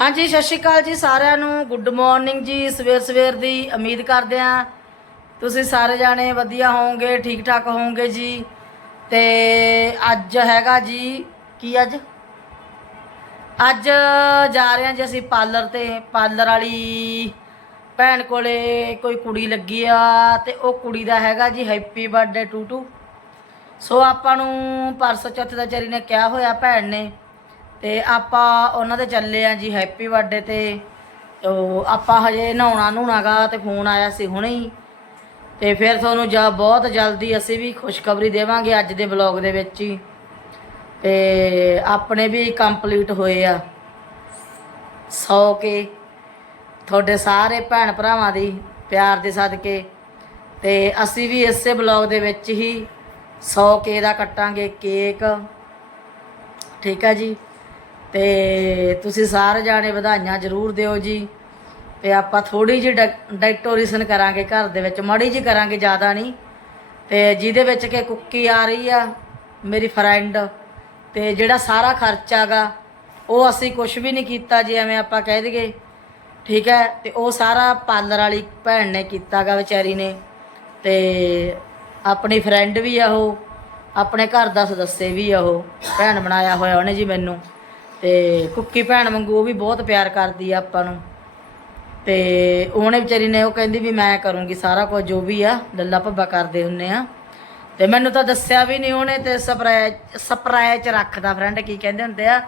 ਹਾਂਜੀ, ਸਤਿ ਸ਼੍ਰੀ ਅਕਾਲ ਜੀ ਸਾਰਿਆਂ ਨੂੰ। ਗੁੱਡ ਮਾਰਨਿੰਗ ਜੀ। ਸਵੇਰ ਸਵੇਰ ਦੀ ਉਮੀਦ ਕਰਦੇ ਆ ਤੁਸੀਂ ਸਾਰੇ ਜਾਣੇ ਵਧੀਆ ਹੋਵੋਗੇ, ਠੀਕ ਠਾਕ ਹੋਵੋਗੇ ਜੀ। ਤੇ ਅੱਜ ਹੈਗਾ ਜੀ, ਕੀ ਅੱਜ? ਅੱਜ ਜਾ ਰਹੇ ਹਾਂ ਜੀ ਅਸੀਂ ਪਾਰਲਰ ਤੇ। ਪਾਰਲਰ ਵਾਲੀ ਭੈਣ ਕੋਲੇ ਕੋਈ ਕੁੜੀ ਲੱਗੀ ਆ ਤੇ ਉਹ ਕੁੜੀ ਦਾ ਹੈਗਾ ਜੀ ਹੈਪੀ ਬਰਥਡੇ ਟੂਟੂ। ਸੋ ਆਪਾਂ ਨੂੰ ਪਰਸੋਂ ਚੌਥੇ ਦਾ ਚਰੀ ਨੇ ਕਿਹਾ ਹੋਇਆ ਭੈਣ ਨੇ ਤੇ ਆਪਾਂ ਉਹਨਾਂ ਦੇ ਚੱਲੇ ਆ ਜੀ ਹੈਪੀ ਬਰਥਡੇ ਤੇ। ਉਹ ਆਪਾਂ ਹਜੇ ਨਹਾਉਣਾ ਨੂਣਾਗਾ ਤੇ ਫੋਨ ਆਇਆ ਸੀ ਹੁਣੇ ਹੀ। ਤੇ ਫਿਰ ਤੁਹਾਨੂੰ ਜਾ ਬਹੁਤ ਜਲਦੀ ਅਸੀਂ ਵੀ ਖੁਸ਼ਖਬਰੀ ਦੇਵਾਂਗੇ ਅੱਜ ਦੇ ਵਲੌਗ ਦੇ ਵਿੱਚ ਹੀ। ਤੇ ਆਪਣੇ ਵੀ ਕੰਪਲੀਟ ਹੋਏ ਆ। 100 ਕੇ ਤੁਹਾਡੇ ਸਾਰੇ ਭੈਣ ਭਰਾਵਾਂ ਦੀ ਪਿਆਰ ਦੇ ਸਦਕੇ। ਤੇ ਅਸੀਂ ਵੀ ਇਸੇ ਬਲੌਗ ਦੇ ਵਿੱਚ ਹੀ 100 ਕੇ ਦਾ ਕੱਟਾਂਗੇ ਕੇਕ। ਠੀਕ ਹੈ ਜੀ। ਤੇ ਤੁਸੀਂ ਸਾਰੇ ਜਾਣੇ ਵਧਾਈਆਂ ਜ਼ਰੂਰ ਦਿਓ ਜੀ। ਤੇ ਆਪਾਂ ਥੋੜੀ ਜਿਹੀ ਡੈਕੋਰੇਸ਼ਨ ਕਰਾਂਗੇ ਘਰ ਦੇ ਵਿੱਚ, ਮਾੜੀ ਜਿਹੀ ਕਰਾਂਗੇ, ਜ਼ਿਆਦਾ ਨਹੀਂ। ਤੇ ਜਿਹਦੇ ਵਿੱਚ ਕਿ ਕੁੱਕੀ ਆ ਰਹੀ ਆ, ਮੇਰੀ ਫਰੈਂਡ, ਤੇ ਜਿਹੜਾ ਸਾਰਾ ਖਰਚਾਗਾ ਉਹ ਅਸੀਂ ਕੁਝ ਵੀ ਨਹੀਂ ਕੀਤਾ ਜੇ ਐਵੇਂ ਆਪਾਂ ਕਹਿ ਦਈਏ। ਠੀਕ ਹੈ, ਤੇ ਉਹ ਸਾਰਾ ਪਾਰਲਰ ਵਾਲੀ ਭੈਣ ਨੇ ਕੀਤਾਗਾ ਵਿਚਾਰੀ ਨੇ। ਤੇ ਆਪਣੀ ਫਰੈਂਡ ਵੀ ਆ ਉਹ, ਆਪਣੇ ਘਰ ਦਾ ਸਦੱਸੇ ਵੀ ਆ ਉਹ, ਭੈਣ ਬਣਾਇਆ ਹੋਇਆ ਉਹਨੇ ਜੀ ਮੈਨੂੰ। ਤੇ ਕੁੱਕੀ ਭੈਣ ਵਾਂਗੂ ਉਹ ਵੀ ਬਹੁਤ ਪਿਆਰ ਕਰਦੀ ਆ ਆਪਾਂ ਨੂੰ। ਤੇ ਉਹਨੇ ਵਿਚਾਰੀ ਨੇ ਉਹ ਕਹਿੰਦੀ ਵੀ ਮੈਂ ਕਰੂੰਗੀ ਸਾਰਾ ਕੁਝ, ਜੋ ਵੀ ਆ, ਲੱਲਾ ਭੱਬਾ ਕਰਦੇ ਹੁੰਨੇ ਆ। ਤੇ ਮੈਨੂੰ ਤਾਂ ਦੱਸਿਆ ਵੀ ਨਹੀਂ ਉਹਨੇ ਤੇ ਸਪਰਾਇ ਸਪਰਾਇ ਚ ਰੱਖਦਾ ਫਰੈਂਡ ਕੀ ਕਹਿੰਦੇ ਹੁੰਦੇ ਆ।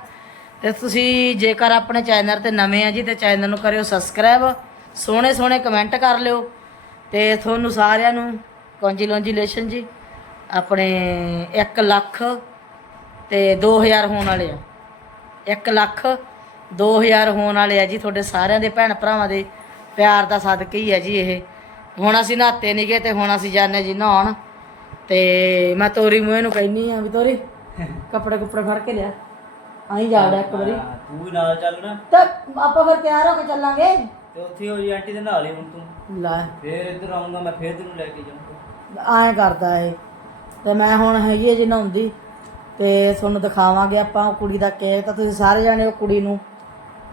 ਤੇ ਤੁਸੀਂ ਜੇਕਰ ਆਪਣੇ ਚੈਨਲ ਤੇ ਨਵੇਂ ਆ ਜੀ ਤੇ ਚੈਨਲ ਨੂੰ ਕਰਿਓ ਸਬਸਕ੍ਰਾਈਬ ਸੋਹਣੇ ਸੋਹਣੇ ਕਮੈਂਟ ਕਰ ਲਿਓ। ਤੇ ਤੁਹਾਨੂੰ ਸਾਰਿਆਂ ਨੂੰ ਕੰਜੀਲੋਂਜੀਲੇਸ਼ਨ ਜੀ। ਆਪਣੇ 1 ਲੱਖ ਤੇ 2000 ਹੋਣ ਵਾਲੇ ਆ। 1 ਲੱਖ 2000 ਹੋਣ ਵਾਲੇ ਆ ਜੀ ਤੁਹਾਡੇ ਸਾਰਿਆਂ ਦੇ ਭੈਣ ਭਰਾਵਾਂ ਦੇ। ਪਿਆਰ ਦਾ ਸਦਕਾ ਹੀ ਹੈ ਜੀ ਇਹ। ਹੁਣ ਅਸੀਂ ਨਹਾਤੇ ਨਹੀਂ ਗਏ ਤੇ ਹੁਣ ਅਸੀਂ ਜਾਣੇ ਜੀ ਨਹਾਉਣ। ਤੇ ਮੈਂ ਤੋਰੀ ਮੂਹੇ ਨੂੰ ਕਹਿੰਨੀ ਆ ਵੀ ਤੋਰੀ ਕੱਪੜੇ ਕੁੱਪੜੇ ਫੜ ਕੇ ਲਿਆ। ਆਈ ਜਾਵੜਾ ਇੱਕ ਵਾਰੀ ਤੂੰ ਵੀ ਨਾਲ ਚੱਲ ਨਾ। ਤੇ ਆਪਾਂ ਫਿਰ ਤਿਆਰ ਹੋ ਕੇ ਚੱਲਾਂਗੇ। ਤੇ ਉੱਥੇ ਉਹ ਜੀ ਆਂਟੀ ਦੇ ਨਾਲ ਹੀ ਹੁਣ ਤੂੰ। ਲੈ। ਫੇਰ ਇੱਧਰ ਆਉਂਗਾ ਮੈਂ ਫੇਰ ਤੈਨੂੰ ਲੈ ਕੇ ਜਾਊਂਗਾ। ਐਂ ਕਰਦਾ ਏ ਤੇ ਮੈਂ ਹੁਣ ਹੈਗੀ ਹੈ ਜੀ ਨਹਾਉਂਦੀ। ਤੇ ਤੁਹਾਨੂੰ ਦਿਖਾਵਾਂਗੇ ਆਪਾਂ ਉਹ ਕੁੜੀ ਦਾ ਕੇਕ ਤਾਂ ਤੁਸੀਂ ਸਾਰੇ ਜਾਣੇ ਉਹ ਕੁੜੀ ਨੂੰ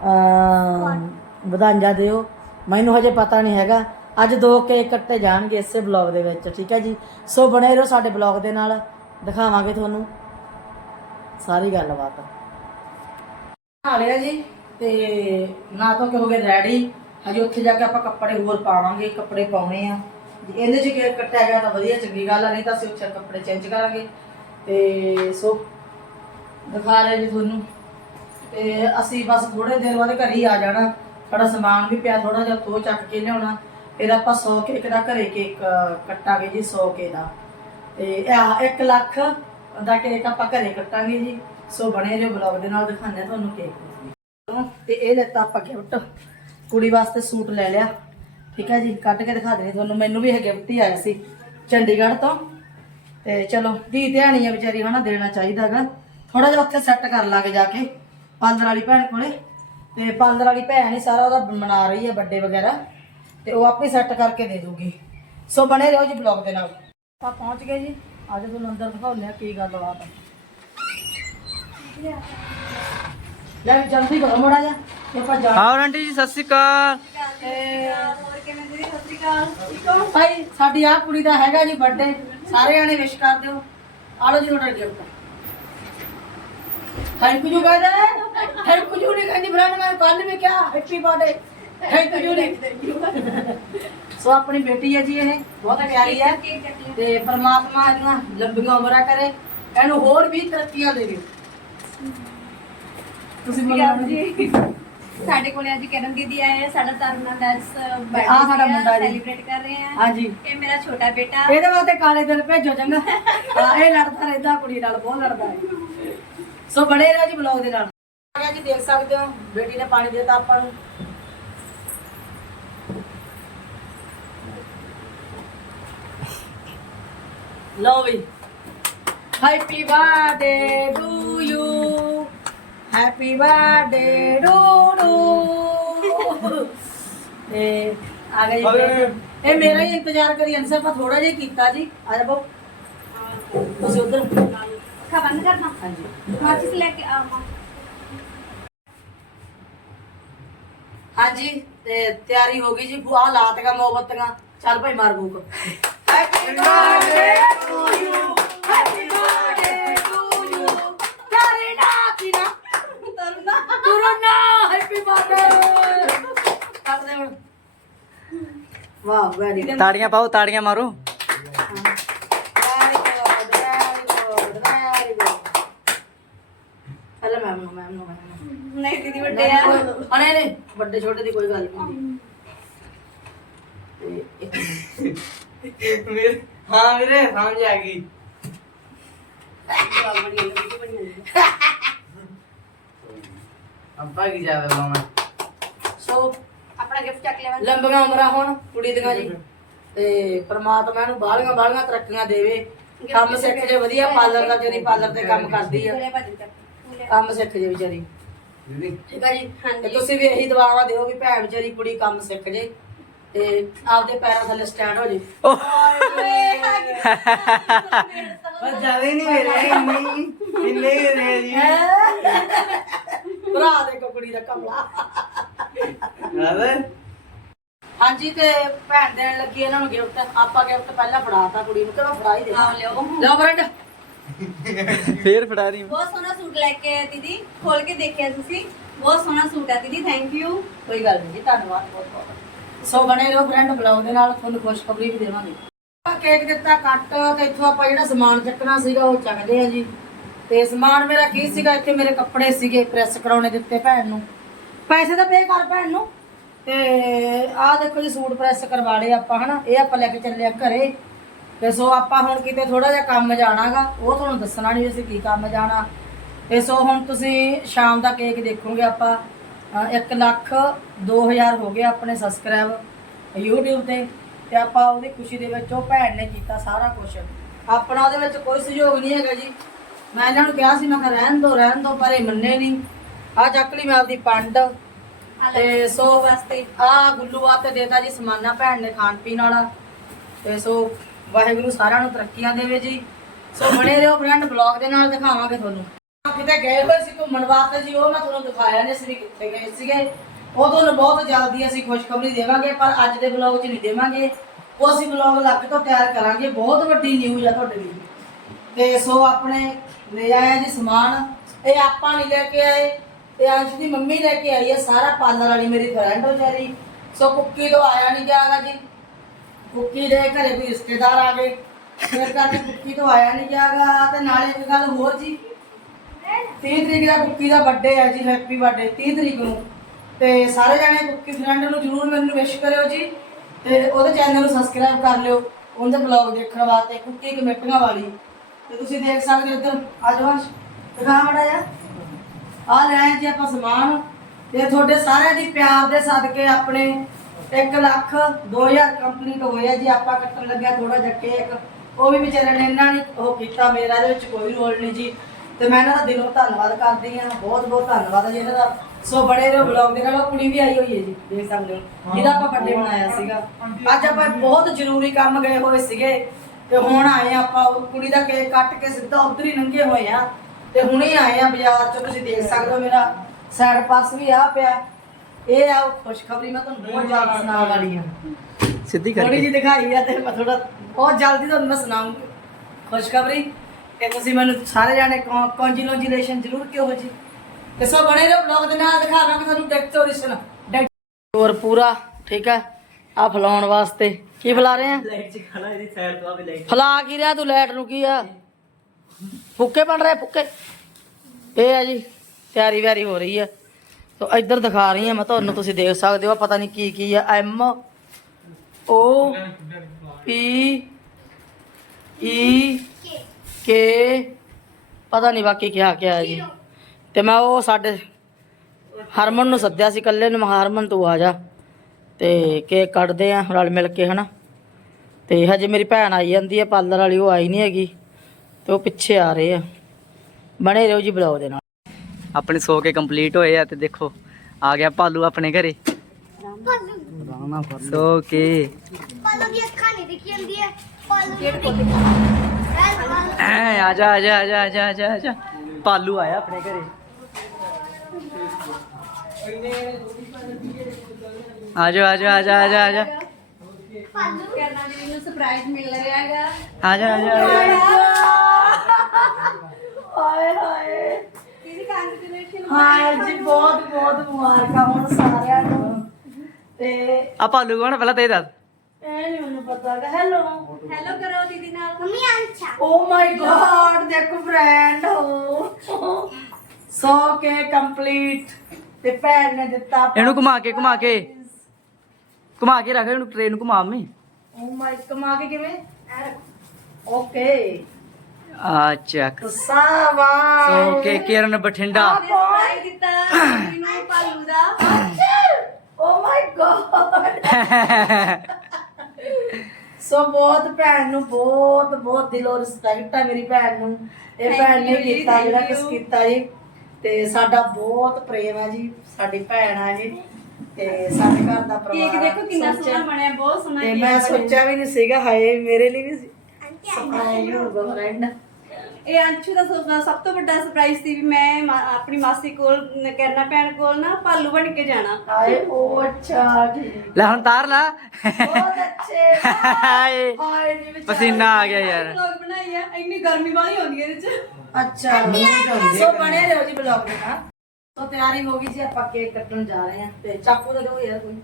ਅਮ, ਵਧਾਈਆਂ ਦਿਓ। ਮੈਨੂੰ ਹਜੇ ਪਤਾ ਨਹੀਂ ਹੈਗਾ। ਅੱਜ ਦੋ ਕੇਕ ਕੱਟੇ ਜਾਣਗੇ ਇਸੇ ਬਲੌਗ ਦੇ ਵਿੱਚ ਠੀਕ ਹੈ ਜੀ? ਸੋ ਬਣੇ ਰਹੋ ਸਾਡੇ ਬਲੌਗ ਦੇ ਨਾਲ। ਦਿਖਾਵਾਂਗੇ ਤੁਹਾਨੂੰ। ਸਾਰੀ ਗੱਲਬਾਤ। ਆ ਲਿਆ ਜੀ ਤੇ ਨਾ ਤਾਂ ਕਿ ਹੋ ਗਏ ਰੈਡੀ ਹਜੇ ਉੱਥੇ ਜਾ ਕੇ ਆਪਾਂ ਕੱਪੜੇ ਹੋਰ ਪਾਵਾਂਗੇ ਕੱਪੜੇ ਪਾਉਣੇ ਆ। ਇਹਦੇ ਚ ਕੇਕ ਕੱਟਿਆ ਗਿਆ ਤਾਂ ਵਧੀਆ ਚੰਗੀ ਗੱਲ ਆ ਨਹੀਂ ਤਾਂ ਅਸੀਂ ਉੱਥੇ ਕੱਪੜੇ ਚੇਂਜ ਕਰਾਂਗੇ। ਤੇ ਸੋ ਦਿਖਾ ਰਹੇ ਜੀ ਤੁਹਾਨੂੰ। ਤੇ ਅਸੀਂ ਬਸ ਥੋੜੇ ਦੇਰ ਬਾਅਦ ਘਰੇ ਹੀ ਆ ਜਾਣਾ। ਸਾਡਾ ਸਮਾਨ ਵੀ ਪਿਆ ਥੋੜਾ ਜਿਹਾ ਤੋ ਚੱਕ ਕੇ ਲਿਆਉਣਾ। ਫਿਰ ਆਪਾਂ 100 ਕੇਕ ਦਾ ਘਰੇ ਕੇਕ ਕੱਟਾਂਗੇ ਜੀ 100 ਕੇ ਦਾ। ਤੇ 1 ਲੱਖ ਦਾ ਕੇਕ ਆਪਾਂ ਘਰੇ ਕੱਟਾਂਗੇ ਜੀ। ਸੋ ਬਣੇ ਰਹੋ ਬਲੌਗ ਦੇ ਨਾਲ, ਦਿਖਾਉਂਦੇ ਆ ਤੁਹਾਨੂੰ ਕੇਕ ਤੇ ਇਹ ਲੈਤਾ ਆਪਾਂ ਗਿਫਟ। ਕੁੜੀ ਵਾਸਤੇ ਸੂਟ ਲੈ ਲਿਆ। ਠੀਕ ਹੈ ਜੀ ਕੱਟ ਕੇ ਦਿਖਾ ਦੇਣੀ ਤੁਹਾਨੂੰ। ਮੈਨੂੰ ਵੀ ਇਹ ਗਿਫਟ ਹੀ ਆਇਆ ਸੀ। ਚੰਡੀਗੜ੍ਹ ਤੋਂ। ਤੇ ਚਲੋ ਧੀ ਧਿਆਣੀ ਆ ਵਿਚਾਰੀ ਹਨਾ ਦੇਣਾ ਚਾਹੀਦਾਗਾ ਥੋੜਾ ਜਿਹਾ ਉੱਥੇ ਸੈੱਟ ਕਰ ਲਾਂਗੇ ਜਾ ਕੇ ਪਾਲਰ ਵਾਲੀ ਭੈਣ ਕੋਲੇ। ਤੇ ਪਾਲਰ ਵਾਲੀ ਭੈਣ ਹੀ ਸਾਰਾ ਉਹਦਾ ਮਨਾ ਰਹੀ ਹੈ ਵੱਡੇ ਵਗੈਰਾ। ਤੇ ਉਹ ਆਪੇ ਸੈੱਟ ਕਰਕੇ ਦੇ ਦੂਗੀ। ਸੋ ਬਣੇ ਰਹੋ ਜੀ ਬਲੌਗ ਦੇ ਨਾਲ। ਆਪਾਂ ਪਹੁੰਚ ਗਏ ਜੀ। ਅੱਜ ਤੁਹਾਨੂੰ ਅੰਦਰ ਦਿਖਾਉਂਦੇ ਆ ਕੀ ਗੱਲ ਬਾਤ ਹੈ ਲੈ ਜਲਦੀ ਕਰੋ ਮੜਾ ਜਾ ਤੇ ਆਪਾਂ ਜਾ ਹਾਂ ਆਂਟੀ ਜੀ ਸਤਿ ਸ਼੍ਰੀ ਅਕਾਲ। ਭਾਈ ਸਾਡੀ ਆ ਕੁੜੀ ਦਾ ਹੈਗਾ ਜੀ ਬਰਥਡੇ ਸਾਰੇ ਜਾਣੇ ਵਿਸ਼ ਕਰ ਦਿਓ। ਆ ਲਓ ਜੀ ਤੁਹਾਡਾ ਗਿਫਟ ਥੈਂਕ ਯੂ ਕਹਿੰਦਾ ਥੈਂਕ ਯੂ ਨਹੀਂ ਕਹਿੰਦੀ ਫਰੈਂਡ ਮੈਂ ਕੱਲ ਵੀ ਕਿਹਾ ਹੈਪੀ ਬਰਥਡੇ ਥੈਂਕ ਯੂ ਨਹੀਂ ਸੋ ਆਪਣੀ ਬੇਟੀ ਹੈ ਜੀ ਇਹ ਬਹੁਤ ਪਿਆਰੀ ਹੈ। ਤੇ ਪਰਮਾਤਮਾ ਇਹਦੀਆਂ ਲੰਬੀਆਂ ਉਮਰਾਂ ਕਰੇ। ਇਹਨੂੰ ਹੋਰ ਵੀ ਤਰੱਕੀਆਂ ਦੇ ਦਿਓ। ਤੁਸੀਂ ਬੋਲੋ ਜੀ। ਸਾਡੇ ਕੋਲੇ ਅੱਜ ਕਰਨ ਦੀਦੀ ਆਏ ਆ ਸਾਡਾ ਤਰਨਾ ਲੈਸ ਆਹ ਸਾਡਾ ਮੁੰਡਾ ਜੀ। ਸੈਲੀਬ੍ਰੇਟ ਕਰ ਰਹੇ ਆ। ਹਾਂਜੀ। ਇਹ ਮੇਰਾ ਛੋਟਾ ਬੇਟਾ। ਇਹਦੇ ਵਾਸਤੇ ਕਾਲੇ ਦਿਨ ਭੇਜੋ ਚੰਗਾ। ਹਾਂ ਇਹ ਲੜਦਾ ਰਹਿੰਦਾ ਕੁੜੀ ਨਾਲ ਬਹੁਤ ਲੜਦਾ ਹੈ। ਸੋ ਬਣੇ ਰਹੋ ਜੀ ਬਲੌਗ ਦੇ ਨਾਲ। ਆ ਗਿਆ ਜੀ ਦੇਖ ਸਕਦੇ ਹੋ ਬੇਟੀ ਨੇ ਪਾਣੀ ਦਿੱਤਾ ਆਪਾਂ ਨੂੰ। ਲਓ ਵੀ। Happy birthday to you happy birthday to to ਇਹ ਆ ਗਈ ਇਹ ਮੇਰਾ ਹੀ ਇੰਤਜ਼ਾਰ ਕਰੀ ਅੰਸਰ ਆਪਾਂ ਥੋੜਾ ਜਿਹਾ ਹੀ ਕੀਤਾ ਜੀ। ਆ ਜਾ ਬਾਬੂ ਤੁਸੀਂ ਉਧਰ ਅੱਖਾਂ ਬੰਦ ਕਰਨਾ? ਹਾਂਜੀ। ਮਾਚਿਸ ਲੈ ਕੇ ਆ ਮਾਂ। ਹਾਂਜੀ ਤੇ ਤਿਆਰੀ ਹੋ ਗਈ ਜੀ। ਬੁਆ ਲਾਤਗਾ ਮੋਮਬੱਤੀਆਂ। ਚੱਲ ਭਾਈ ਮਾਰ book happy birthday to you happy birthday to you ਤਾਰੇ ਨਾ ਕਿਨਾ ਹੈਪੀ ਬਰਥਡੇ। ਹੁਣ। ਵਾਹ ਵੈਰੀ ਗੁੱਡ ਤਾੜੀਆਂ ਪਾਓ ਤਾੜੀਆਂ ਮਾਰੋ। Very good very good very good ਹਲੇ ਮੈਮ ਨੂੰ ਮੈਮ ਨੂੰ ਮੈਮ ਨੂੰ। ਨਹੀਂ ਦੀਦੀ ਵੱਡੇ ਆ। ਅਣੇ ਨੇ। ਵੱਡੇ ਛੋਟੇ ਦੀ ਕੋਈ ਗੱਲ ਨਹੀਂ। ਤੇ ਇੱਕ ਮਿੰਟ। ਹਾਂ ਵੀਰੇ ਸਮਝ ਆ ਗਈ। ਅੱਪਾ ਕੀ ਜਾਵੇ ਮਾਮਾ ਸੋ ਆਪਣਾ ਗਿਫਟ ਚੱਕ ਲਿਆ ਲੰਬੀਆਂ ਉਮਰਾਂ ਹੋਣ ਕੁੜੀ ਦੀਆਂ ਜੀ। ਤੇ ਪ੍ਰਮਾਤਮਾ ਨੂੰ ਬਾਹਲੀਆਂ ਬਾਹਲੀਆਂ ਤਰੱਕੀਆਂ ਦੇਵੇ। ਕੰਮ ਸਿੱਖ ਜੇ ਵਧੀਆ ਪਾਰਲਰ ਦਾ ਜਿਹੜੀ ਪਾਰਲਰ ਤੇ ਕੰਮ ਕਰਦੀ ਆ। ਕੰਮ ਸਿੱਖ ਜੇ ਵਿਚਾਰੀ। ਦੀਦੀ। ਠੀਕ ਆ ਜੀ? ਹਾਂਜੀ। ਤੇ ਤੁਸੀਂ ਵੀ ਇਹੀ ਦੁਆਵਾਂ ਦਿਓ ਵੀ ਭੈਣ ਵਿਚਾਰੀ ਕੁੜੀ ਕੰਮ ਸਿੱਖ ਜੇ। ਤੇ ਆਪਦੇ ਪੈਰਾਂ ਥੱਲੇ ਸਟੈਂਡ ਹੋ ਜੇ। ਬਸ ਜਾਵੇ ਨਹੀਂ ਮੇਰੇ ਇੰਨੇ ਇੰਨੇ ਹੀ ਰਹੇ ਜੀ। ਭਰਾ ਦੇ ਕੁੜੀ ਦਾ ਕਮਲਾ। ਹਾਂ ਹਾਂਜੀ ਤੇ ਭੈਣ ਦੇਣ ਲੱਗੀ ਇਹਨਾਂ ਨੂੰ ਗਿਫਟ ਆਪਾਂ ਗਿਫਟ ਪਹਿਲਾਂ ਫੜਾਤਾ ਕੁੜੀ ਨੂੰ ਫੜਾ ਹੀ ਦੇ। ਆਓ ਲਿਓ। ਲਓ ਫਰੈਂਡ ਫੇਰ ਫੜਾ ਰਹੀ ਬਹੁਤ ਸੋਹਣਾ ਸੂਟ ਲੈ ਕੇ ਆਏ ਦੀਦੀ ਖੋਲ ਕੇ ਦੇਖਿਆ ਤੁਸੀਂ। ਬਹੁਤ ਸੋਹਣਾ ਸੂਟ ਹੈ ਦੀਦੀ ਥੈਂਕ ਯੂ ਕੋਈ ਗੱਲ ਨਹੀਂ ਜੀ ਧੰਨਵਾਦ ਬਹੁਤ ਬਹੁਤ। ਸੋ ਬਣੇ ਰਹੋ ਫਰੈਂਡ ਬਲੌਗ ਦੇ ਨਾਲ ਤੁਹਾਨੂੰ ਖੁਸ਼ਖਬਰੀ ਵੀ ਦੇਵਾਂਗੇ। ਆਪਾਂ ਕੇਕ ਦਿੱਤਾ ਕੱਟ ਤੇ ਇੱਥੋਂ ਆਪਾਂ ਜਿਹੜਾ ਸਮਾਨ ਚੱਕਣਾ ਸੀਗਾ ਉਹ ਚੱਕਦੇ ਆ ਜੀ। ਤੇ ਸਮਾਨ ਮੇਰਾ ਕੀ ਸੀਗਾ? ਇੱਥੇ ਮੇਰੇ ਕੱਪੜੇ ਸੀਗੇ ਪ੍ਰੈਸ ਕਰਾਉਣੇ ਦਿੱਤੇ ਭੈਣ ਨੂੰ। ਪੈਸੇ ਤਾਂ ਪੇ ਕਰ ਭੈਣ ਨੂੰ। ਤੇ ਆਹ ਦੇਖੋ ਜੀ, ਸੂਟ ਪ੍ਰੈਸ ਕਰਵਾ ਲਏ ਆਪਾਂ, ਹਨਾ? ਇਹ ਆਪਾਂ ਲੈ ਕੇ ਚੱਲੇ ਆ ਘਰੇ। ਤੇ ਸੋ ਆਪਾਂ ਹੁਣ ਕਿਤੇ ਥੋੜਾ ਜਿਹਾ ਕੰਮ ਜਾਣਾਗਾ। ਉਹ ਤੁਹਾਨੂੰ ਦੱਸਣਾ ਨਹੀਂ ਅਸੀਂ ਕੀ ਕੰਮ ਜਾਣਾ। ਤੇ ਸੋ ਹੁਣ ਤੁਸੀਂ ਸ਼ਾਮ ਦਾ ਕੇਕ ਦੇਖੋਗੇ ਆਪਾਂ। 1 ਲੱਖ 2000 ਹੋ ਗਏ ਆਪਣੇ ਸਬਸਕ੍ਰਾਈਬ YouTube ਤੇ। ਤੇ ਆਪਾਂ ਉਹਦੀ ਖੁਸ਼ੀ ਦੇ ਵਿੱਚ ਉਹ ਭੈਣ ਨੇ ਕੀਤਾ ਸਾਰਾ ਕੁਝ ਆਪਣਾ ਉਹਦੇ ਵਿੱਚ ਕੋਈ ਸਹਿਯੋਗ ਨਹੀਂ ਹੈਗਾ ਜੀ। ਮੈਂ ਇਹਨਾਂ ਨੂੰ ਕਿਹਾ ਸੀ ਮੈਂ ਕਿਹਾ ਰਹਿਣ ਦੋ ਰਹਿਣ ਦੋ ਪਰ ਇਹ ਮੰਨੇ ਨਹੀਂ। ਆ ਚੱਕ ਲਈ ਮੈਂ ਆਪਦੀ ਪੰਡ ਤੇ ਸੋ ਵਾਸਤੇ। ਆ ਗੁੱਲੂ ਵਾਸਤੇ ਦੇਤਾ ਜੀ ਸਮਾਨਾ ਭੈਣ ਨੇ ਖਾਣ ਪੀਣ ਵਾਲਾ। ਤੇ ਸੋ ਵਾਹਿਗੁਰੂ ਸਾਰਿਆਂ ਨੂੰ ਤਰੱਕੀਆਂ ਦੇਵੇ ਜੀ। ਸੋ ਬਣੇ ਰਹੋ ਫਰੈਂਡ ਬਲੌਗ ਦੇ ਨਾਲ ਦਿਖਾਵਾਂਗੇ ਤੁਹਾਨੂੰ। ਕਿਤੇ ਗਏ ਹੋਏ ਸੀ ਘੁੰਮਣ ਵਾਸਤੇ ਜੀ ਉਹ ਮੈਂ ਤੁਹਾਨੂੰ ਦਿਖਾਇਆ ਨਹੀਂ ਸੀ ਕਿੱਥੇ ਗਏ ਸੀਗੇ। ਉਹ ਤੁਹਾਨੂੰ ਬਹੁਤ ਜਲਦੀ ਅਸੀਂ ਖੁਸ਼ਖਬਰੀ ਦੇਵਾਂਗੇ ਪਰ ਅੱਜ ਦੇ ਬਲੌਗ 'ਚ ਨਹੀਂ ਦੇਵਾਂਗੇ। ਉਹ ਅਸੀਂ ਬਲੌਗ ਲੱਗ ਤੋਂ ਤਿਆਰ ਕਰਾਂਗੇ। ਬਹੁਤ ਵੱਡੀ ਨਿਊਜ਼ ਆ ਤੁਹਾਡੇ ਲਈ। ਤੇ ਸੋ ਆਪਣੇ ਲੈ ਆਇਆ ਜੀ ਸਮਾਨ। ਇਹ ਆਪਾਂ ਨਹੀਂ ਲੈ ਕੇ ਆਏ। ਤੇ ਅੰਸ਼ ਦੀ ਮੰਮੀ ਲੈ ਕੇ ਆਈ ਹੈ ਸਾਰਾ ਪਾਰਲਰ ਵਾਲੀ ਮੇਰੀ ਫਰੈਂਡ ਵਿਚਾਰੀ। ਸੋ ਕੁੱਕੀ ਤੋਂ ਆਇਆ ਨਹੀਂ ਜਾਗਾ ਜੀ। ਕੁੱਕੀ ਦੇ ਘਰੇ ਕੋਈ ਰਿਸ਼ਤੇਦਾਰ ਆ ਗਏ। ਫਿਰ ਕਰਕੇ ਕੁੱਕੀ ਤੋਂ ਆਇਆ ਨਹੀਂ ਜਾਗਾ ਤੇ ਨਾਲੇ ਇੱਕ ਗੱਲ ਹੋਰ ਜੀ। 30 ਤਰੀਕ ਦਾ ਕੁੱਕੀ ਦਾ ਬਰਥਡੇ ਹੈ ਜੀ। ਹੈਪੀ ਬਰਥਡੇ 30 ਤਰੀਕ ਨੂੰ। ਤੇ ਸਾਰੇ ਜਾਣੇ ਕੁੱਕੀ ਫਰੈਂਡ ਨੂੰ ਜਰੂਰ ਮੈਨੂੰ ਵਿਸ਼ ਕਰਿਓ ਜੀ। ਤੇ ਉਹਦੇ ਚੈਨਲ ਨੂੰ ਸਬਸਕ੍ਰਾਈਬ ਕਰ ਲਿਓ। ਉਹਦੇ ਬਲੌਗ ਦੇਖਣ ਵਾਸਤੇ ਕੁੱਕੀ ਕਮੇਟੀਆਂ ਵਾਲੀ। ਤੇ ਤੁਸੀਂ ਦੇਖ ਸਕਦੇ ਹੋ ਇੱਧਰ ਆਜੋ ਅੰਸ਼ ਦਿਖਾ ਮੜਾ ਜਾ ਆ ਲੈ ਜੀ ਆਪਾਂ ਸਮਾਨ, ਤੇ ਤੁਹਾਡੇ ਸਾਰਿਆਂ ਦੀ ਪਿਆਰ ਦੇ ਸਦਕੇ ਆਪਣੇ 1 ਲੱਖ 2000 ਕੰਪਲੀਟ ਹੋਇਆ ਜੀ, ਆਪਾਂ ਕੱਟਣ ਲੱਗਿਆ ਥੋੜਾ ਜਿਹਾ ਕੇਕ ਉਹ ਵੀ ਵਿਚਾਰੇ ਨੇ ਇਹਨਾਂ ਨੇ ਉਹ ਕੀਤਾ, ਮੇਰਾ ਇਹਦੇ ਵਿੱਚ ਕੋਈ ਰੋਲ ਨਹੀਂ ਜੀ। ਤੇ ਮੈਂ ਇਹਨਾਂ ਦਾ ਦਿਲੋਂ ਧੰਨਵਾਦ ਕਰਦੀ ਹਾਂ, ਬਹੁਤ ਬਹੁਤ ਧੰਨਵਾਦ ਹੈ ਜੀ ਇਹਨਾਂ ਦਾ। ਸੋ ਬੜੇ ਰਹੋ ਬਲੌਗ ਦੇ ਨਾਲ ਉਹ ਕੁੜੀ ਵੀ ਆਈ ਹੋਈ ਹੈ ਜੀ, ਦੇਖ ਸਕਦੇ ਹੋ। ਜਿਹਦਾ ਆਪਾਂ ਵੱਡੇ ਬਣਾਇਆ ਸੀਗਾ। ਅੱਜ ਆਪਾਂ ਬਹੁਤ ਜ਼ਰੂਰੀ ਕੰਮ ਗਏ ਹੋਏ ਸੀਗੇ। ਤੇ ਹੁਣ ਆਏ ਆ ਆਪਾਂ ਉਹ ਕੁੜੀ ਦਾ ਕੇਕ ਕੱਟ ਕੇ ਸਿੱਧਾ ਉੱਧਰ ਹੀ ਲੰਘੇ ਹੋਏ ਆ। ਤੇ ਹੁਣੇ ਆਏ ਆ ਬਾਜ਼ਾਰ ਚੋਂ ਤੁਸੀਂ ਦੇਖ ਸਕਦੇ ਹੋ ਮੇਰਾ ਸਾਈਡ ਪਰਸ ਵੀ ਆ ਪਿਆ। ਇਹ ਆ ਉਹ ਖੁਸ਼ਖਬਰੀ ਮੈਂ ਤੁਹਾਨੂੰ ਬਹੁਤ ਜਲਦੀ ਸੁਣਾਉਣ ਵਾਲੀ ਆ। ਸਿੱਧੀ ਥੋੜੀ ਜਿਹੀ ਦਿਖਾਈ ਆ ਤੇ ਮੈਂ ਥੋੜਾ ਬਹੁਤ ਜਲਦੀ ਤੁਹਾਨੂੰ ਮੈਂ ਸੁਣਾਉਂਗੀ ਖੁਸ਼ਖਬਰੀ ਤੇ ਤੁਸੀਂ ਮੈਨੂੰ ਸਾਰੇ ਜਾਣੇ ਕੰਗ੍ਰੈਚੁਲੇਸ਼ਨ ਜ਼ਰੂਰ ਕਿਹੋ ਜੀ ਤੇ ਸੋ ਬਣੇ ਰਹੋ ਬਲੌਗ ਦੇ ਨਾਲ ਦਿਖਾਵਾਂਗੇ ਤੁਹਾਨੂੰ ਡੈਕੋਰੇਸ਼ਨ ਹੋਰ ਪੂਰਾ ਠੀਕ ਹੈ ਆ ਫਲਾਉਣ ਵਾਸਤੇ। ਕੀ ਫਲਾ ਰਹੇ ਆ? ਲਾਈਟ ਚ ਖਾਣਾ ਇਹਦੀ ਸਾਈਡ ਤੋਂ ਆ ਵੀ ਲਾਈਟ ਫਲਾ ਕੀ ਰਿਹਾ ਤੂੰ ਲਾਈਟ ਨੂੰ ਕੀ ਆ? ਫੁੱਕੇ ਬਣ ਰਹੇ ਫੁੱਕੇ। ਇਹ ਆ ਜੀ ਤਿਆਰੀ ਵਿਆਰੀ ਹੋ ਰਹੀ ਆ। ਤੋ ਇੱਧਰ ਦਿਖਾ ਰਹੀ ਆ ਮੈਂ ਤੁਹਾਨੂੰ ਤੁਸੀਂ ਦੇਖ ਸਕਦੇ ਹੋ ਪਤਾ ਨਹੀਂ ਕੀ ਕੀ ਆ। ਐਮ ਓ ਪੀ ਈ ਕੇ ਪਤਾ ਨਹੀਂ ਬਾਕੀ ਕਿਹਾ ਕਿਹਾ ਹੈ ਜੀ। ਤੇ ਮੈਂ ਉਹ ਸਾਡੇ ਹਰਮਨ ਨੂੰ ਸੱਦਿਆ ਸੀ ਇਕੱਲੇ ਨੂੰ ਹਰਮਨ ਤੂੰ ਆ ਜਾ। ਤੇ ਕੇਕ ਕੱਟਦੇ ਆ ਰਲ ਮਿਲ ਕੇ ਹਨਾ। ਤੇ ਹਜੇ ਮੇਰੀ ਭੈਣ ਆਈ ਜਾਂਦੀ ਹੈ ਪਾਰਲਰ ਵਾਲੀ ਉਹ ਆਈ ਨਹੀਂ ਹੈਗੀ ਤੇ ਉਹ ਪਿੱਛੇ ਆ ਰਹੇ ਆ। ਬਣੇ ਰਹੋ ਜੀ ਬਲੌਗ ਦੇ ਨਾਲ। ਆਪਣੇ ਸੋ ਕੇ ਕੰਪਲੀਟ ਹੋਏ ਆ ਤੇ ਦੇਖੋ ਆ ਗਿਆ ਭਾਲੂ ਆਪਣੇ ਘਰੇ। ਸੋ ਕੇ। ਪਾਲੋ ਦੀ ਅੱਖਾਂ ਨਹੀਂ ਦਿਖੀ ਜਾਂਦੀ ਹੈ ਪਾਲੋ ਦੀ ਐ ਆ ਜਾ ਆ ਜਾ ਆ ਜਾ ਆ ਜਾ ਆ ਜਾ ਆ ਜਾ। ਭਾਲੂ ਆਇਆ ਆਪਣੇ ਘਰੇ। ਆ ਜਾ ਆ ਜਾ ਆ ਜਾ ਆ ਜਾ ਆ ਜਾ ਕਰਨਾ ਜੀ ਨੂੰ ਸਰਪ੍ਰਾਈਜ਼ ਮਿਲ ਰਿਹਾ ਹੈਗਾ। ਆ ਜਾ ਆ ਜਾ ਹਾਏ ਹਾਏ। ਦੀਦੀ ਕੰਗ੍ਰੈਚੁਲੇਸ਼ਨ ਹਾਂ ਜੀ ਬਹੁਤ ਬਹੁਤ ਮੁਬਾਰਕਾਂ ਹੁਣ ਸਾਰਿਆਂ ਨੂੰ। ਤੇ ਆ ਭਾਲੂ ਕੌਣ ਆ? ਪਹਿਲਾਂ ਤੇ ਦੱਸ। ਇਹ ਨਹੀਂ ਮੈਨੂੰ ਪਤਾ ਹੈਗਾ। ਹੈਲੋ ਹੈਲੋ ਕਰੋ ਦੀਦੀ ਨਾਲ। ਮੰਮੀ ਅੰਚਾ ਓ ਮਾਈ ਗॉड ਦੇਖੋ ਫਰੈਂਡ ਹੋ। ਸੋ ਕੇ ਕੰਪਲੀਟ ਤੇ ਭੈਣ ਨੇ ਦਿੱਤਾ ਇਹਨੂੰ ਘੁਮਾ ਕੇ ਘੁਮਾ ਕੇ। ਘੁਮਾ ਕੇ ਰੱਖ ਇਹਨੂੰ ਟ੍ਰੇਨ ਨੂੰ ਘੁਮਾ ਮੈਂ ਓ ਮਾਈ ਕਮਾ ਕੇ ਕਿਵੇਂ? ਓਕੇ। ਆ ਚੱਕ ਸਾਵਾ ਸੋ ਕੇ ਕਿਰਨ ਬਠਿੰਡਾ। ਸਰਪ੍ਰਾਈਜ਼ ਦਿੱਤਾ ਦੀਦੀ ਨੂੰ ਪਾਲੂ ਦਾ। ਓ ਮਾਈ ਗॉड ਸੋ ਬਹੁਤ ਭੈਣ ਨੂੰ ਬਹੁਤ ਬਹੁਤ ਦਿਲੋਂ ਰਿਸਪੈਕਟ ਹੈ ਮੇਰੀ ਭੈਣ ਨੂੰ। ਇਹ Thank ਭੈਣ ਨੇ you ਜੀ, ਕੀਤਾ thank ਜਿਹੜਾ you. ਕੁਛ ਕੀਤਾ ਜੀ। ਤੇ ਸਾਡਾ ਬਹੁਤ ਪ੍ਰੇਮ ਹੈ ਜੀ ਸਾਡੀ ਭੈਣ ਆ ਇਹ ਤੇ ਸਾਡੇ ਘਰ ਦਾ ਪਰਿਵਾਰ ਕੇਕ ਦੇਖੋ ਕਿੰਨਾ ਸੋਚਿਆ- ਸੋਹਣਾ ਬਣਿਆ ਬਹੁਤ ਸੋਹਣਾ ਤੇ ਕੇਕ ਮੈਂ ਬਣਿਆ। ਸੋਚਿਆ ਵੀ ਨਹੀਂ ਸੀਗਾ ਹਾਏ ਮੇਰੇ ਲਈ ਵੀ ਸਰਪ੍ਰਾਈਜ਼ ਹੋਊਗਾ ਫਰੈਂਡ ਇਹ ਅੰਸ਼ੂ ਦਾ ਸਭ ਸਭ ਤੋਂ ਵੱਡਾ ਸਰਪ੍ਰਾਈਜ਼ ਸੀ ਵੀ ਮੈਂ ਮਾ- ਆਪਣੀ ਮਾਸੀ ਕੋਲ ਨ- ਕਰਨਾ ਭੈਣ ਕੋਲ ਨਾ ਪਾਲੂ ਬਣ ਕੇ ਜਾਣਾ। ਹਾਏ ਉਹ ਅੱਛਾ ਠੀਕ। ਲੈ ਹੁਣ ਤਾਰ ਲਾ। ਬਹੁਤ ਅੱਛੇ। ਹਾਏ ਹਾਏ ਨੀ ਵਿਚਾਰੇ। ਪਸੀਨਾ ਆ ਗਿਆ ਯਾਰ। ਵਲੌਗ ਬਣਾਈ ਆ ਇੰਨੀ ਗਰਮੀ ਵਾਲੀ ਹੁੰਦੀ ਹੈ ਇਹਦੇ ਚ। ਅੱਛਾ ਸੋ ਬਣੇ ਰਹੋ ਜੀ ਬਲੌਗ ਦੇ ਨਾਲ। ਸੋ ਤਿਆਰੀ ਹੋ ਗਈ ਜੀ ਆਪਾਂ ਕੇਕ ਕੱਟਣ ਜਾ ਰਹੇ ਹਾਂ। ਤੇ ਚਾਕੂ ਦੇ ਦਿਓ ਯਾਰ ਕੋਈ।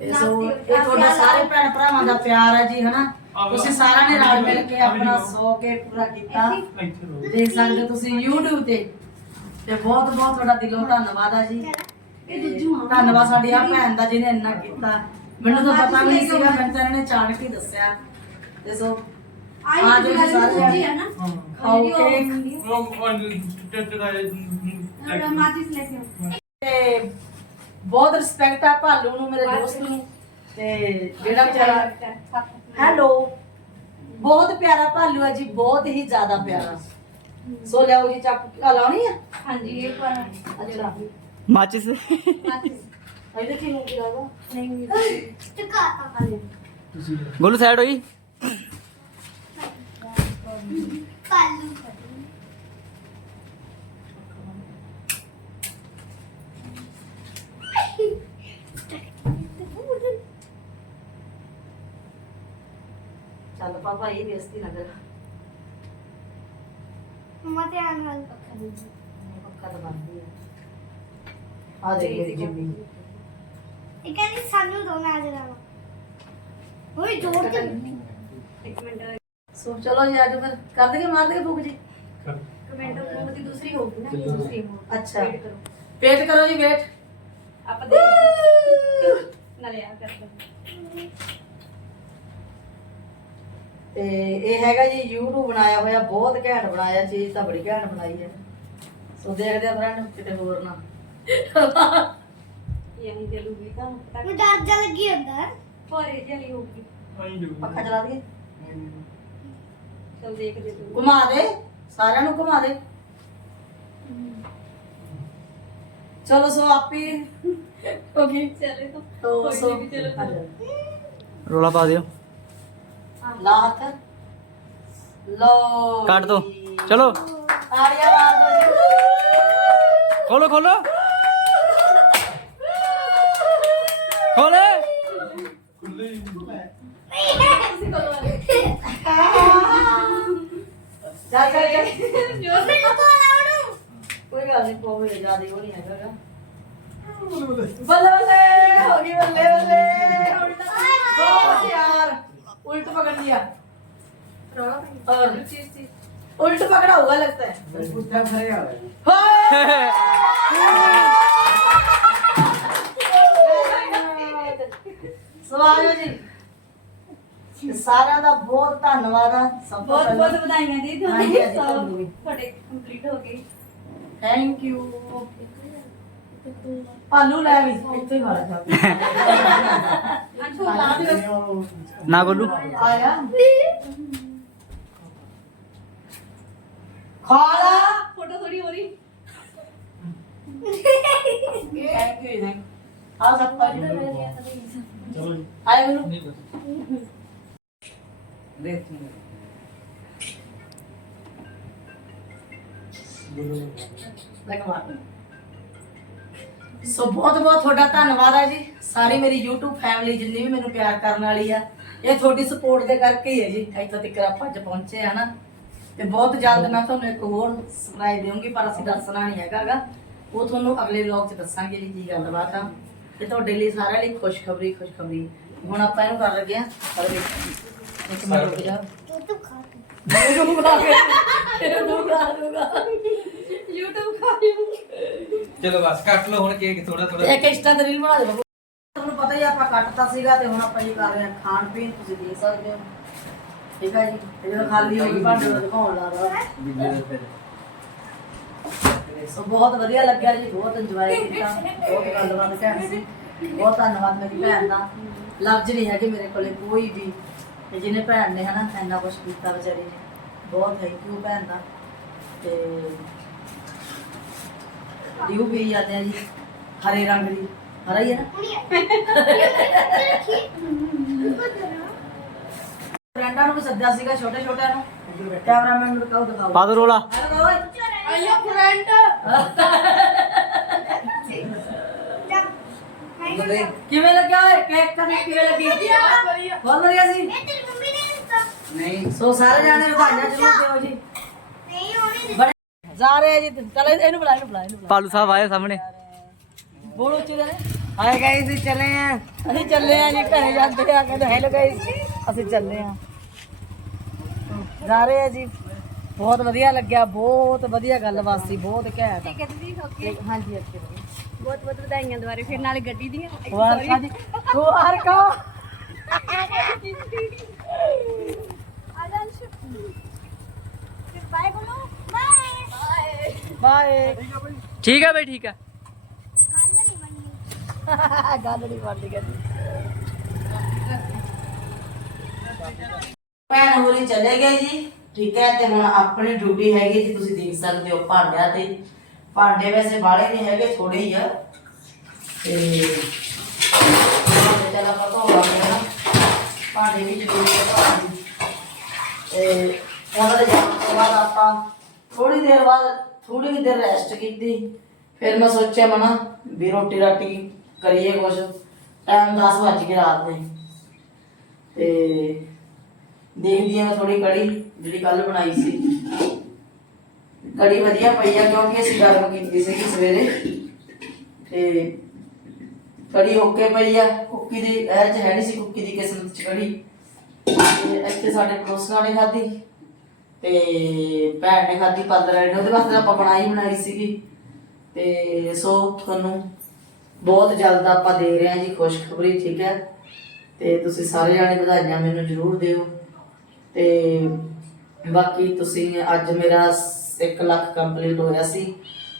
ਇਹ ਸੋ ਇਹ ਤੁਹਾਡਾ ਸਾਰੇ ਭੈਣ ਭਰਾਵਾਂ ਦਾ ਪਿਆਰ ਹੈ ਜੀ ਹਨਾ? ਤੁਸੀਂ ਸਾਰਿਆਂ ਨੇ ਰਲ ਮਿਲ ਕੇ ਆਪਣਾ ਸੌ ਕੇ ਪੂਰਾ ਕੀਤਾ। ਦੇਖ ਸਕਦੇ ਹੋ ਤੁਸੀਂ YouTube ਤੇ। ਤੇ ਬਹੁਤ ਬਹੁਤ ਤੁਹਾਡਾ ਦਿਲੋਂ ਧੰਨਵਾਦ ਆ ਜੀ। ਇਹ ਦੂਜੂ ਧੰਨਵਾਦ ਸਾਡੀ ਆ ਭੈਣ ਦਾ ਜਿਹਨੇ ਇੰਨਾ ਕੀਤਾ। ਮੈਨੂੰ ਤਾਂ ਪਤਾ ਵੀ ਨਹੀਂ ਸੀਗਾ ਮੈਨੂੰ ਤਾਂ ਇਹਨਾਂ ਨੇ ਚਾੜ ਕੇ ਦੱਸਿਆ। ਤੇ ਸੋ ਆਈ ਜੀ ਹੈ ਨਾ? ਖਾਓ ਕੇਕ। ਮਾਚਿਸ ਲੈ ਕੇ ਆਓ। ਤੇ ਬਹੁਤ ਰਿਸਪੈਕਟ ਆ ਭਾਲੂ ਨੂੰ ਮੇਰੇ ਦੋਸਤ ਨੂੰ। ਤੇ ਜਿਹੜਾ ਵਿਚਾਰਾ ਹੈਲੋ। ਬਹੁਤ ਪਿਆਰਾ ਭਾਲੂ ਹੈ ਜੀ ਬਹੁਤ ਹੀ ਜ਼ਿਆਦਾ ਪਿਆਰਾ। ਸੋ ਲਿਆਓ ਜੀ ਚੱਕ ਆ ਲਾਉਣੀ ਆ? ਹਾਂਜੀ ਇੱਕ ਵਾਰ ਅੱਛਾ। ਮਾਚਿਸ। ਮਾਚਿਸ। ਇਹਦੇ ਕੀ ਹੋ ਗਿਆ ਨਹੀਂ ਟਿਕਾ ਗੋਲੂ ਸਾਈਡ ਹੋਈ ਪਾਲੂ ਪੱਕਾ ਤਾਂ ਬੰਦੀ ਆ। ਆ ਦੇ ਮੇਰੀ ਜਿੰਮੀ ਇਹ ਕਹਿੰਦੀ ਸਾਨੂੰ ਦੋ ਮੈਂ ਜਰਾ ਓਏ ਜੋਰ ਕੇ ਇੱਕ ਮਿੰਟ। ਸੋ ਚਲੋ ਜੀ ਅੱਜ ਫਿਰ ਕਰ ਦਈਏ ਮਾਰ ਦਈਏ ਭੁੱਖ ਜੀ? ਕਮੈਂਟ ਕਰੋ ਦੀ ਦੂਸਰੀ ਹੋਊਗੀ ਨਾ। ਦੂਸਰੀ ਹੋ ਅੱਛਾ। ਵੇਟ ਕਰੋ। ਵੇਟ ਕਰੋ ਜੀ ਵੇਟ। ਆਪਾਂ ਦੇਖ ਨਾਲੇ ਆ ਕਰਦੇ ਤੇ ਇਹ ਹੈਗਾ ਜੀ YouTube ਬਣਾਇਆ ਹੋਇਆ ਬਹੁਤ ਘੈਂਟ ਬਣਾਇਆ ਚੀਜ਼ ਤਾਂ ਬੜੀ ਘੈਂਟ ਬਣਾਈ ਹੈ। ਸੋ ਦੇਖਦੇ ਆ ਫਰੈਂਡ ਕਿਤੇ ਹੋਰ ਨਾ। ਯਾਨੀ ਜਲੂਗੀ ਤਾਂ। ਪਤਾ ਮੈਂ ਡਰ ਜਾ ਲੱਗੀ ਹੁੰਦਾ ਭਾਰੇ ਜਲੀ ਹੋਊਗੀ। ਪੱਖਾ ਚਲਾ ਦਈਏ? ਚਲ ਦੇਖਦੇ ਤੂੰ ਘੁਮਾ ਦੇ ਸਾਰਿਆਂ ਨੂੰ ਘੁਮਾ ਦੇ। ਚਲੋ ਸੋ ਆਪੀ ਹੋ ਗਈ। ਚਲੇ ਤਾਂ ਸੋ। ਰੋਲਾ ਪਾ ਦਿਓ। ਲੋ ਕੱਢ ਦੋ। ਚਲੋ। ਤਾੜੀਆਂ ਮਾਰ ਦੋ ਖੋਲੋ ਖੋਲੋ। ਖੋਲੇ। ਕੋਈ ਗੱਲ ਨਹੀਂ ਕੋਈ ਜ਼ਿਆਦਾ ਹੋ ਹੈਗਾ ਬੱਲੇ ਬੱਲੇ ਹੋ ਗਈ ਬੱਲੇ ਬੱਲੇ। ਹੁਣ ਤਾਂ पकड़ लिया और उल्ट पकड़ा हुआ लगता है ਸਵਾਜੋ ਜੀ ਤੇ ਸਾਰਿਆਂ ਦਾ ਬਹੁਤ ਧੰਨਵਾਦ ਆ ਸਭ ਤੋਂ ਬਹੁਤ ਪਹਿਲਾਂ ਬਹੁਤ ਵਧਾਈਆਂ ਦੀ ਹਾਂਜੀ, ਹਾਂਜੀ, ਤੁਹਾਨੂੰ ਤੁਹਾਨੂੰ ਵੀ। ਸਭ ਤੁਹਾਡੇ ਕੰਪਲੀਟ ਹੋ ਗਈ ਥੈਂਕ ਯੂ ਆਲੂ ਲੈ ਵੀ ਇੱਥੇ ਖਾ ਜਾ ਅੰਸ਼ੂ ਲਾ ਨਾ ਗੋਲੂ ਆਇਆ। ਖਾ ਲਾ। ਫੋਟੋ ਥੋੜੀ ਹੋ ਰਹੀ। ਥੈਂਕ ਯੂ ਥੈਂਕ ਆ ਸਭ ਪਰ ਆਇਆ ਗੁਰੂ। ਲਗਾ ਮਾਰ। ਸੋ ਬਹੁਤ ਬਹੁਤ ਤੁਹਾਡਾ ਧੰਨਵਾਦ ਹੈ ਜੀ। ਸਾਰੀ ਮੇਰੀ YouTube ਫੈਮਿਲੀ ਜਿੰਨੀ ਵੀ ਮੈਨੂੰ ਪਿਆਰ ਕਰਨ ਵਾਲੀ ਆ ਇਹ ਤੁਹਾਡੀ ਸਪੋਰਟ ਦੇ ਕਰਕੇ ਹੀ ਹੈ ਜੀ। ਇੱਥੋਂ ਤੱਕ ਆਪਾਂ ਅੱਜ ਪਹੁੰਚੇ ਆ ਨਾ ਤੇ ਬਹੁਤ ਜਲਦ ਮੈਂ ਤੁਹਾਨੂੰ ਇੱਕ ਹੋਰ ਸਰਪ੍ਰਾਈਜ਼ ਦੇਵਾਂਗੀ ਪਰ ਅਸੀਂ ਦੱਸਣਾ ਨਹੀਂ ਹੈਗਾਗਾ ਉਹ ਤੁਹਾਨੂੰ ਅਗਲੇ ਵਲੌਗ 'ਚ ਦੱਸਾਂਗੇ ਜੀ ਕੀ ਗੱਲਬਾਤ ਆ। ਤੇ ਤੁਹਾਡੇ ਲਈ ਸਾਰਿਆਂ ਲਈ ਖੁਸ਼ਖਬਰੀ ਖੁਸ਼ਖਬਰੀ। ਹੁਣ ਆਪਾਂ ਇਹਨੂੰ ਕਰ ਲੱਗੇ ਆ ਪਰ ਵੇਖੋ। ਇੱਕ ਮਿੰਟ ਰੁਕ ਜਾ। YouTube ਖਾ ਕੇ। YouTube ਖਾ ਕੇ YouTube ਖਾ ਲੂਗਾ YouTube ਚਲੋ ਬਸ ਕੱਟ ਲਓ ਹੁਣ ਕੇਕ ਥੋੜਾ ਥੋੜਾ ਇੱਕ ਇੰਸਟਾ ਤੇ ਰੀਲ ਬਣਾ ਦੇ ਤੁਹਾਨੂੰ ਪਤਾ ਹੀ ਆ, ਆਪਾਂ ਕੱਟਤਾ ਸੀਗਾ ਤੇ ਹੁਣ ਆਪਾਂ ਇਹ ਕਰ ਰਹੇ ਹਾਂ ਖਾਣ ਪੀਣ ਤੁਸੀਂ ਦੇਖ ਸਕਦੇ ਹੋ। ਠੀਕ ਹੈ ਜੀ? ਤੇ ਜਦੋਂ ਖਾਲੀ ਹੋ ਗਈ ਭਾਂਡੇ ਨੂੰ ਦਿਖਾਉਣ ਲਾ ਰਹਾ। ਸੋ ਬਹੁਤ ਵਧੀਆ ਲੱਗਿਆ ਜੀ ਬਹੁਤ ਇੰਜੋਏ ਕੀਤਾ। ਬਹੁਤ ਗੱਲਬਾਤ ਘੈਂਟ ਸੀ ਬਹੁਤ ਧੰਨਵਾਦ ਮੇਰੀ ਭੈਣ ਦਾ। ਲਫ਼ਜ਼ ਨਹੀਂ ਹੈਗੇ ਮੇਰੇ ਕੋਲੇ ਕੋਈ ਵੀ। ਤੇ ਜਿਹਨੇ ਭੈਣ ਨੇ ਹਨਾ ਇੰਨਾ ਕੁਝ ਕੀਤਾ ਵਿਚਾਰੀ ਨੇ। ਬਹੁਤ ਥੈਂਕ ਯੂ ਭੈਣ ਦਾ। ਤੇ ਲਿਓ ਵੀ ਜਾਂਦੇ ਆ ਜੀ ਹਰੇ ਰੰਗ ਦੀ ਹਰਾ ਹੀ ਹੈ ਨਾ? ਫਰੈਂਡਾਂ ਨੂੰ ਵੀ ਸੱਦਿਆ ਸੀਗਾ ਛੋਟੇ ਛੋਟਿਆਂ ਨੂੰ। ਕੈਮਰਾਮੈਨ ਨੂੰ ਦਿਖਾਓ ਦਿਖਾਓ। ਪਾ ਦੋ ਰੋਲਾ। ਹੈਲੋ ਓਏ। ਆਈਓ ਫਰੈਂਡ। ਕਿਵੇਂ ਲੱਗਿਆ ਓਏ? ਕੇਕ ਕਟਿੰਗ ਕਿਵੇਂ ਲੱਗੀ? ਵਧੀਆ ਬਹੁਤ ਵਧੀਆ ਸੀ। ਤੇਰੀ ਮੰਮੀ ਨੇ ਦਿੱਤਾ। ਨਹੀਂ। ਸੋ ਸਾਰੇ ਜਾਣੇ ਵਧਾਈਆਂ ਜ਼ਰੂਰ ਦਿਓ ਜੀ। ਜਾ ਰਹੇ ਆ ਜੀ ਚਲ ਇਹਨੂੰ ਬੁਲਾ ਇਹਨੂੰ ਬੁਲਾ ਇਹਨੂੰ ਬੁਲਾ। ਪਾਲੂ ਸਾਹਿਬ ਆਏ ਸਾਹਮਣੇ। ਬੋਲੋ ਉੱਚੀ ਜਾਨੇ ਹਾਏ ਗਾਇਸ ਚਲੇ ਆ। ਅਸੀਂ ਚੱਲੇ ਆ ਜੀ ਘਰੇ ਜਾਂਦੇ ਆ ਕਹਿੰਦੇ ਹੈਲੋ ਗਾਇਸ ਅਸੀਂ ਚੱਲੇ ਆ। ਜਾ ਰਹੇ ਆ ਜੀ। ਬਹੁਤ ਵਧੀਆ ਲੱਗਿਆ ਬਹੁਤ ਵਧੀਆ ਗੱਲਬਾਤ ਸੀ ਬਹੁਤ ਘੈਂਟ। ਠੀਕ ਹੈ ਓਕੇ ਹਾਂਜੀ ਬਹੁਤ ਬਹੁਤ ਵਧਾਈਆਂ ਦੁਬਾਰੇ ਫਿਰ ਨਾਲੇ ਗੱਡੀ ਦੀਆਂ। ਵਾਰਕਾ ਜੀ ਵਾਰਕਾ ਬਾਏ ਬੋਲੋ। ਬਾਏ। ਠੀਕ ਹੈ ਬਈ ਠੀਕ ਹੈ ਗੱਲ ਨਹੀਂ ਬਣਨੀ ਗੱਲ ਨਹੀਂ ਬਣਦੀ ਕਹਿੰਦੀ ਭੈਣ ਹੋਰੀ ਚਲੇ ਗਏ ਜੀ ਠੀਕ ਹੈ ਤੇ ਹੁਣ ਆਪਣੀ ਡਿਊਟੀ ਹੈਗੀ ਜੀ ਤੁਸੀਂ ਦੇਖ ਸਕਦੇ ਹੋ ਭਾਂਡਿਆਂ ਤੇ। ਭਾਂਡੇ ਵੈਸੇ ਬਾਲੇ ਨਹੀਂ ਹੈਗੇ ਥੋੜੇ ਹੀ ਆ। ਤੇ ਚੱਲ ਭਾਂਡੇ ਵੀ ਜ਼ਰੂਰੀ ਭਾਂਡੇ ਤੇ ਉਹਨਾਂ ਦੇ ਜਾਣ ਤੋਂ ਬਾਅਦ ਆਪਾਂ ਥੋੜੀ ਦੇਰ ਬਾਅਦ ਥੋੜੀ ਜਿਹੀ ਦੇਰ ਰੈਸਟ ਕੀਤੀ। ਫਿਰ ਮੈਂ ਸੋਚਿਆ ਮਨਾ ਵੀ ਰੋਟੀ ਰਾਟੀ ਕਰੀਏ ਕੁਛ। ਟਾਈਮ 10 ਵੱਜ ਗਏ ਰਾਤ ਦੇ। ਤੇ ਦੇਖਦੀ ਹਾਂ ਥੋੜੀ ਕੜੀ, ਜਿਹੜੀ ਕੱਲ ਬਣਾਈ ਸੀ। ਕੜੀ ਵਧੀਆ ਪਈ ਆ, ਕਿਉਂਕਿ ਅਸੀਂ ਗਰਮ ਕੀਤੀ ਸੀ ਸਵੇਰੇ। ਤੇ ਕੜੀ ਓਕੇ ਪਈ ਆ। ਕੁੱਕੀ ਦੀ, ਇਹ ਚ ਹੈ ਨਹੀਂ ਸੀ ਕੁੱਕੀ ਦੀ ਕਿਸਮਤ ਚ ਕੜੀ। ਤੇ ਇੱਥੇ ਸਾਡੇ ਪੜੋਸੀਆਂ ਨੇ ਖਾਧੀ। ਤੇ ਭੈਣ ਨੇ ਖਾਧੀ ਪਾਦਰ ਨੇ ਉਹਦੇ ਵਾਸਤੇ ਆਪਾਂ ਬਣਾਈ ਬਣਾਈ ਸੀਗੀ। ਤੇ ਸੋ ਤੁਹਾਨੂੰ ਬਹੁਤ ਜਲਦ ਆਪਾਂ ਦੇ ਰਹੇ ਹਾਂ ਜੀ ਖੁਸ਼ਖਬਰੀ, ਠੀਕ ਹੈ? ਤੇ ਤੁਸੀਂ ਸਾਰੇ ਜਾਣੇ ਵਧਾਈਆਂ ਮੈਨੂੰ ਜ਼ਰੂਰ ਦਿਓ। ਤੇ ਬਾਕੀ ਤੁਸੀਂ, ਅੱਜ ਮੇਰਾ 1 ਲੱਖ ਕੰਪਲੀਟ ਹੋਇਆ ਸੀ।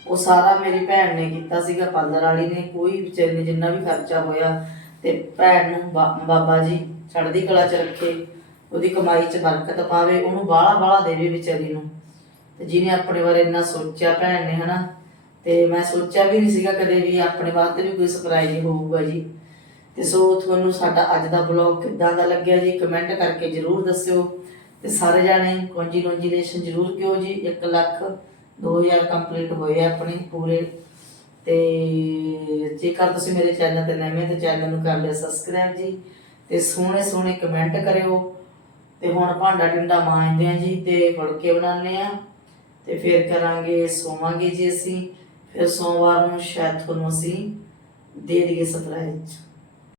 ਉਹ ਸਾਰਾ ਮੇਰੀ ਭੈਣ ਨੇ ਕੀਤਾ ਸੀਗਾ ਪਾਲਰ ਵਾਲੀ ਨੇ। ਕੋਈ ਵਿਚਾਰੇ ਨੇ ਜਿੰਨਾ ਵੀ ਖਰਚਾ ਹੋਇਆ, ਤੇ ਭੈਣ ਨੂੰ ਬਾ- ਬਾਬਾ ਜੀ ਚੜ੍ਹਦੀ ਕਲਾ ਚ ਰੱਖੇ। ਉਹਦੀ ਕਮਾਈ ਚ ਬਰਕਤ ਪਾਵੇ, ਉਹਨੂੰ ਬਾਹਲਾ ਬਾਹਲਾ ਦੇਵੇ ਵਿਚਾਰੀ ਨੂੰ। ਤੇ ਜਿਹਨੇ ਆਪਣੇ ਬਾਰੇ ਇੰਨਾ ਸੋਚਿਆ ਭੈਣ ਨੇ, ਹਨਾ। ਤੇ ਮੈਂ ਸੋਚਿਆ ਵੀ ਨਹੀਂ ਸੀਗਾ ਕਦੇ ਵੀ ਆਪਣੇ ਵਾਸਤੇ ਵੀ ਕੋਈ ਸਰਪ੍ਰਾਈਜ਼ ਹੋਊਗਾ ਜੀ। ਤੇ ਸੋ ਤੁਹਾਨੂੰ ਸਾਡਾ ਅੱਜ ਦਾ ਵਲੌਗ ਕਿੱਦਾਂ ਦਾ ਲੱਗਿਆ ਜੀ ਕਮੈਂਟ ਕਰਕੇ ਜਰੂਰ ਦੱਸਿਓ। ਤੇ ਸਾਰੇ ਜਾਣੇ ਕੰਜੀਨੋਜੀਲੇਸ਼ਨ ਜਰੂਰ ਕਿਉਂ ਜੀ 1 ਲੱਖ 2000 ਕੰਪਲੀਟ ਹੋਏ ਆ ਆਪਣੇ ਪੂਰੇ। ਤੇ ਜੇਕਰ ਤੁਸੀਂ ਮੇਰੇ ਚੈਨਲ ਤੇ ਨਵੇਂ ਤੇ ਚੈਨਲ ਨੂੰ ਕਰ ਲਿਆ ਸਬਸਕ੍ਰਾਈਬ ਜੀ। ਤੇ ਸੋਹਣੇ ਸੋਹਣੇ ਕਮੈਂਟ ਕਰਿਓ। ਤੇ ਹੁਣ ਭਾਂਡਾ ਟਿੰਡਾ ਮਾਂਜਦੇ ਆ ਜੀ ਤੇ ਫੁਲਕੇ ਬਣਾਉਂਦੇ ਆ ਤੇ ਫਿਰ ਕਰਾਂਗੇ, ਸੋਵਾਂਗੇ ਜੀ ਅਸੀਂ। ਫਿਰ ਸੋਮਵਾਰ ਨੂੰ ਸ਼ਾਇਦ ਤੁਹਾਨੂੰ ਅਸੀਂ ਦੇ ਦਈਏ ਸਰਪ੍ਰਾਈਜ਼